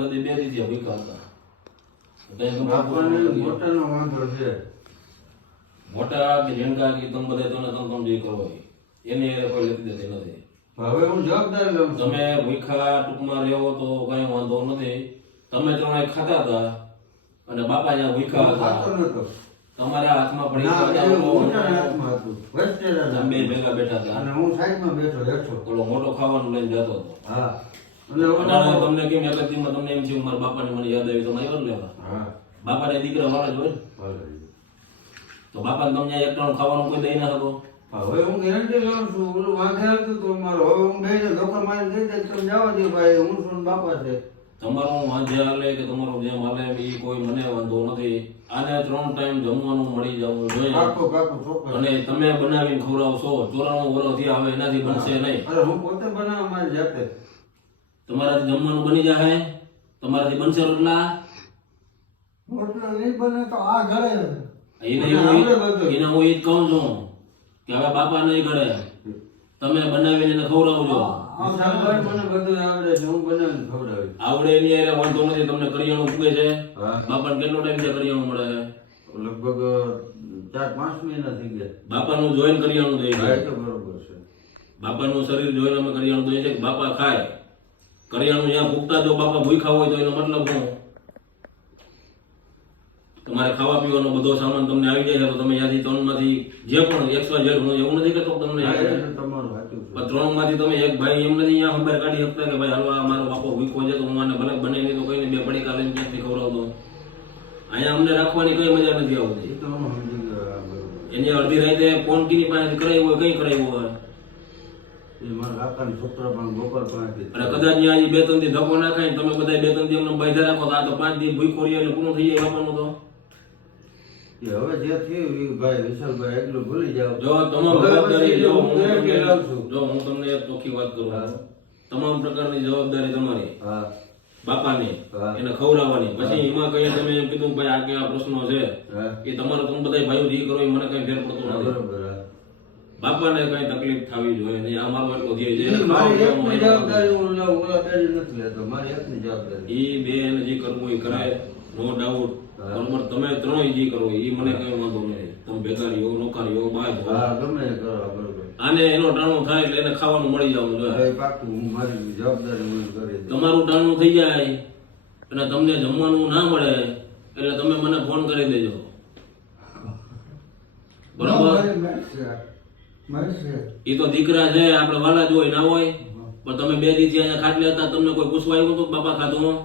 બધી બે દીધી ભૂખા હતા. કઈ તો બાપાને મોટાનો વાંધો છે. મોટા કે ઝીણકા કે તમે બધા તને તમ તમ જે કરો એને એ કોઈ લેતી દેતી નથી. હવે હું જવાબદારી લઉં તમે ભૂખા ટૂંકમાં રહેવો તો કઈ વાંધો નથી. તમે ત્રણે ખાતા હતા અને બાપા જ્યાં ભૂખા હતા. તમારા હાથમાં પડી તમે ભેગા બેઠા હતા. અને હું સાઈડમાં બેઠો હેઠો ઓલો મોટો ખાવાનું લઈને જતો હતો. હા. તમને કેમ એક જ તમને એમ થયું મારા બાપાને મને યાદ આવી તો આવ્યો લેવા. બાપાને દીકરા વાળા જ હોય તો બાપાને તમને એક ટાણું ખાવાનું કોઈ દઈ ના શકો. હવે હું ગેરંટી લઉં છું ઓલું વાંધે તો મારો. હવે હું બેને ધોકા મારી દઈ દઈશ તમે જવા દો ભાઈ હું છું બાપા છે. તમારું વાંધે હાલે કે તમારું જેમ હાલે એ કોઈ મને વાંધો નથી. આને ત્રણ ટાઈમ જમવાનું મળી જવું જોઈએ. અને તમે બનાવીને ખવડાવશો ચોરાણું વર્ષથી હવે એનાથી બનશે નહીં. હું પોતે બનાવવા મારી જાતે. તમારાથી જમવાનું બની જાય તમારાથી બનશે રોટલા. રોટલા નહીં બને તો આ ઘરે એને હું બધું. એને હું એ જ કહું છું કે હવે બાપા નહીં ઘરે. તમે બનાવીને એને ખવડાવજો. આવડે છે એની હારે વાંધો નથી તમને કરિયાણું ઉગે છે. બાપા બાપાને કેટલો ટાઈમ છે કરિયાણું મળે? છે લગભગ ચાર પાંચ મહિના થઈ ગયા. બાપાનું જોઈન કરિયાણું દઈ છે બરોબર છે. બાપાનું શરીર જોઈને અમે કરિયાણું દઈએ છીએ બાપા ખાય. કરિયાણું જ્યાં ભૂખતા જો બાપા ભૂખા હોય તો એનો મતલબ શું? તમારે ખાવા પીવાનો બધો સામાન તમને આવી જાય તો તમે યાદી ત્રણમાંથી જે પણ એકસો ઝેડ હું એવું નથી કહેતો તમને હા, યાદ એ રહે. તો તમારું સાચું છે. પણ ત્રણમાંથી તમે એક ભાઈ એમ નથી અહીંયા ખબર કાઢી શકતા કે ભાઈ હાલવા મારો બાપો ભૂખો છે તો હું આને ભલે બને નહીં તો કઈને બે પડીકા લઈને ક્યાંથી ખવડાવતો. અહીંયા અમને રાખવાની કઈ મજા નથી આવતી. એની અડધી રાતે ફોન કીની પાસે કરાવ્યું હોય કઈ કરાવ્યું હોય? મારા કાકાના છોકરા પણ ગોપાલ પાસેથી. અને કદાચ અહીંયા બે ત્રણ દી ધક્કો ના ખાય તમે બધા બે ત્રણ દી અમને બાંધ્યા રાખો તો આ તો પાંચ દી ભૂખો રહી એટલે પૂરું થઈ જાય બાપાનું તો. હવે જે થયું ભાઈ વિશાલભાઈ એટલું ભૂલી જાઓ. જો તમામ જવાબદારી જો હું તમને જો હું તમને એક ચોખ્ખી વાત કરું. તમામ પ્રકારની જવાબદારી તમારી. હા. બાપાની. એને ખવડાવવાની. પછી એમાં કઈ તમે એમ કીધું કે ભાઈ આ કેવા પ્રશ્નો છે? એ તમારો તમે બધા ભાઈઓ જે કરો એ મને કઈ ફેર પડતો નથી. બાપાને કઈ તકલીફ થવી જોઈએ નહીં. આ મારો એટલો ધ્યેય છે. એ મારી એકની જવાબદારી હું લઉં ઓલા બેની નથી લેતો. મારી એકની જવાબદારી. એ બે એને જે કરવું એ કરે નો ડાઉટ હા. તમે ત્રણેય જે કરો એ મને કઈ વાંધો નહીં. તમે ભેગારીઓ નોકરીઓ બાજ હો. હા ગમે કરો બરોબર. આને એનો ડાણો થાય એટલે એને ખાવાનું મળી જવું જોઈએ પાકું હું મારી જવાબદારી હું કરી તમારું ટાણું થઈ જાય અને તમને જમવાનું ના મળે એટલે તમે મને ફોન કરી દેજો. બરોબર? એ તો દીકરા છે આપણે વાલા જ હોય ના હોય. પણ તમે બે દીધી અહીંયા ખાટલે હતા તમને કોઈ પૂછવા આવ્યું હતું બાપા ખાધું